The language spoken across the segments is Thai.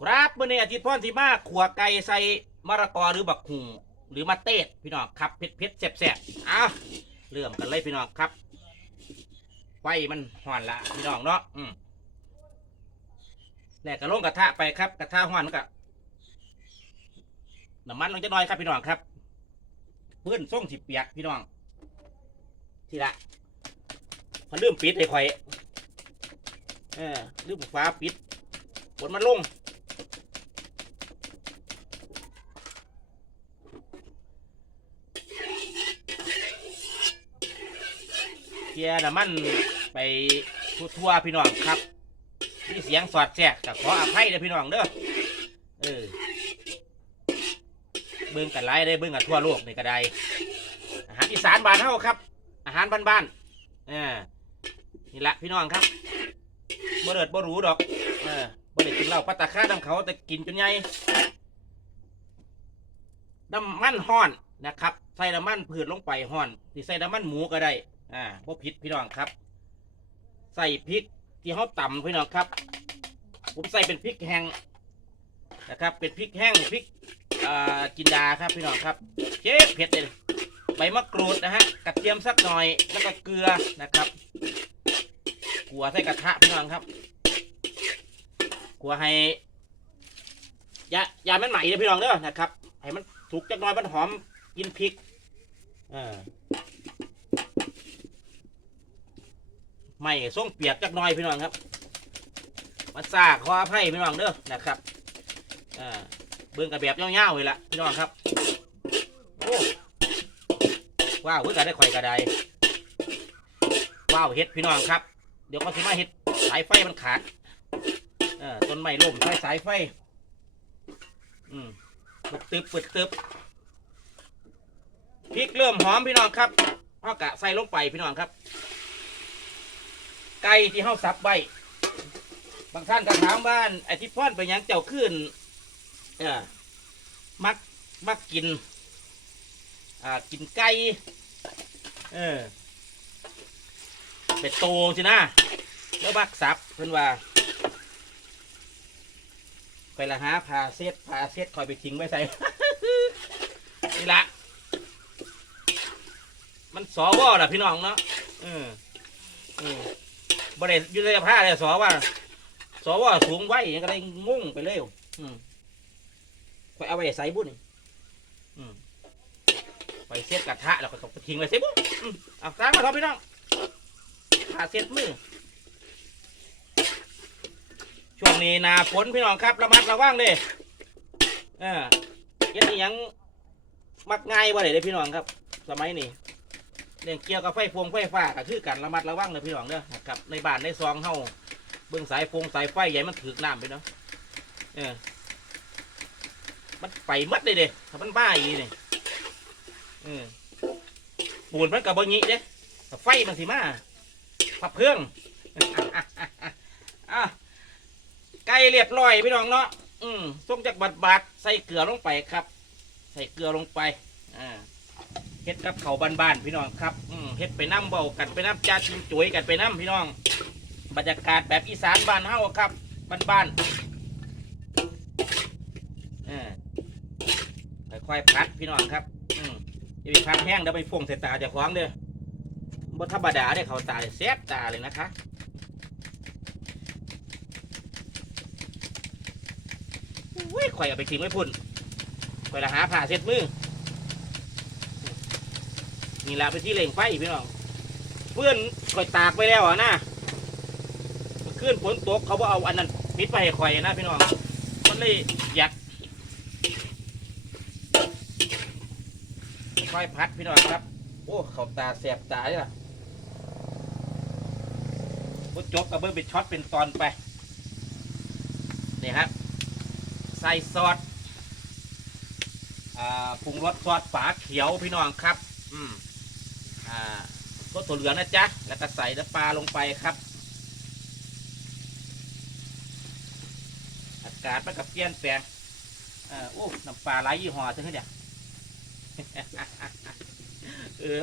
ครับมื่อนี้อาทิตย์พ่อนสีมาขัวไก่ใส่มะระกอหรือบักหุงหรือมะเต้พี่น้องครับเผ็ดเผ็ดๆแสบอ้าวเริ่มกันเลยพี่น้องครับไฟมันห่อนละพี่น้องเนาะอืมแหลกกระลงกระทะไปครับ กระทะห่อนก็น้ำมันลงจะน้อยครับพี่น้องครับเพื่อนส่งสิเปียกพี่น้อง ทีละพอลืมปิดให้ข่อยเออลืมฟ้าปิดฝนมันลง เทียร์น้ำมันไปทั่วๆพี่น้องครับมีเสียงสอดแจกแต่ขออภัยเด้อพี่น้องเด้อเออเบิ่งกันไล่ได้เบิ่งกันทั่วโลกนี่ก็ได้อาหารอีสานบ้านเฮาครับ อาหารบ้านๆเออนี่ละพี่น้องครับบ่เดิดบ่รู้ดอกเออบ่ได้กินเหล้าปัตตาคาดำเขาแต่กินจนใหญ่น้ำมันห้อนนะครับ ใส่น้ำมันพืชลงไปห้อนที่ใส่น้ำมันหมูก็ได้ อ่าบ่ผิดพี่น้องครับ ใส่พริกที่เขาต่ำพี่น้องครับ ผมใส่เป็นพริกแห้งนะครับ เป็นพริกแห้งพริกอ่าจินดาครับพี่น้องครับเจ๊เผ็ดเลยใบมะกรูดนะฮะกระเทียมสักหน่อยแล้วก็เกลือนะครับกัวใส่กระทะพี่น้องครับกัวให้ยาย่ามันใหม่เลยพี่น้องเด้อนะครับให้มันสุกจักหน่อยมันหอมกินพริกอ่า ไม่ส่งเปียกจักน่อยพี่น้องครับมาซากคอไผ่พี่น้องเด้อนะครับอ่าเบิ่งกระแบบเงาวๆเลยล่ะพี่น้องครับโอ้ว้าวเพื่อได้ข่อยกระไดว้าวเฮ็ดพี่น้องครับ เดี๋ยวก็สิมาเฮ็ดสายไฟมันขาดเออต้นไม้ล่มใช้สายไฟอืมปึดตึบปึดตึบพริกเริ่มหอมพี่น้องครับพ่อกะใส่ลงไปพี่น้องครับ ไก่ที่เฮาสับไว้บางท่านก็ถามว่าไอ้ที่พ่อนไปยังเจ้าขึ้นเออมักมักกิน อ่ากินไก่เออเป็ดโตสินะแล้วมักสับเพิ่นว่าไปละหาพาเซตพาเซตคอยไปทิ้งไว้ใส่นี่ละมันสอวอล่ะพี่น้องเนาะเออเออ บริยุทธภาเลยสอว่าสอว่าสูงไว้ยังก็ได้งงไปเร็วอืมไปเอาไปใส่บุญไปเสียกระทะแล้วก็ต้องไปทิ้งไว้ใส่บุญอืมเอาตามมาครับพี่น้องขาเสียมือช่วงนี้หนาฝนพี่น้องครับระมัดระวังเด้เออเฮ็ดอิหยังมักง่ายว่าเลยเด้พี่น้องครับ สมัยนี้ เรื่องเกี่ยวกับไฟฟงไฟฟ้าก็คือการระมัดระวังเลยพี่น้องเด้อนะครับในบ้านในซองเฮาเบิ่งสายฟงสายไฟใหญ่มันถือน้ำไปเนาะเออมันไปมัดเลยเด้ถ้ามันบ้าอีนี่เออปูนมันกับบ่งี้เด้ถ้าไฟมันสิมาพับเครื่องอะไก่เรียบร้อยพี่น้องเนาะอืมส่งจากบัดบาดใส่เกลือลงไปครับ ใส่เกลือลงไปอ่า เฮ็ดกับเขาบ้านๆพี่น้องครับเฮ็ดไปน้ำเบากันไปน้ำจาจิงจุยกันไปน้ำพี่น้อง บรรยากาศแบบอีสานบ้านเฮาครับบ้านๆค่อยๆพัดพี่น้องครับอืมอย่าไปพัดแห้งเดี๋ยวไปฟงใส่ตาจะคว้าของเด้อบ่ธรรมดาเด้อเขาตาแซ่บตาเลยนะคะอุ้ยข่อยเอาไปทิ้งไว้พุ่นข่อยละหาผ้าเช็ดมือ นี่แหละไปที่เล่งไฟพี่น้องเพื่อนคอยตากไปแล้วอะนะขึ้นฝนตกเขาบอกเอาอันนั้นปิดไปให้คอยนะพี่น้องมันเลยหยัดค่อยพัดพี่น้องครับ โอ้เขาตาแสบตาเนี่ยบุจบกับเบิ้งเป็นช็อตเป็นตอนไปนี่ครับใส่ซอสอปรุงรสซอสฝาเขียวพี่น้องครับ อืม อ่าก็ตัวเหลืองนะจ๊ะ แล้วก็ใส่น้ำปลาลงไปครับ อากาศมันก็เปลี่ยนแปลงอ่าโอ้น้ำปลาหลายยี่ห้อใช่ไหมเนี่ยเออ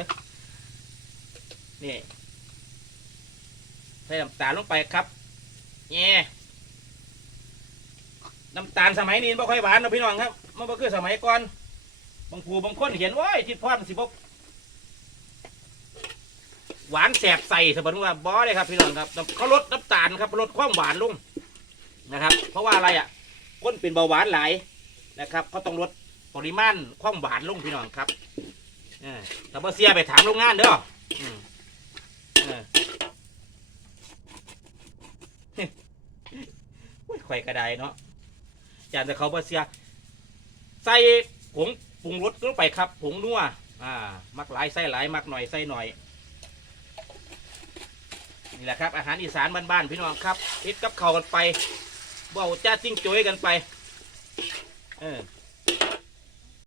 นี่ใส่น้ำตาลลงไปครับแง่ยน้ำตาลสมัยนี้บ่ค่อยหวานเนาะพี่น้องครับมันบ่คือสมัยก่อน บางผู้บางคนเห็นว่าทิดพอดมันสิบ่ หวานแสบใส่สมมติว่าบ่เลยครับพี่น้องครับเขาลดน้ำตาลครับลดความหวานลงนะครับ เพราะว่าอะไรอะคนเป็นเบาหวานหลายนะครับเขาต้องลดปริมาณความหวานลงพี่น้องครับเออแต่บ่เสียไปถามโรงงานเด้อข่อยกระไดเนาะจานแต่เขาบ่เสีย ใส่ผงปรุงรสลงไปครับผงนัวอ่า มักหลายใส่หลายมักหน่อยใส่หน่อย นี่แหละครับ อาหารอีสานบ้านๆพี่น้องครับเฮ็ดกับเขากันไปเบาจ้าจิ้งโจ้ยกันไป เออ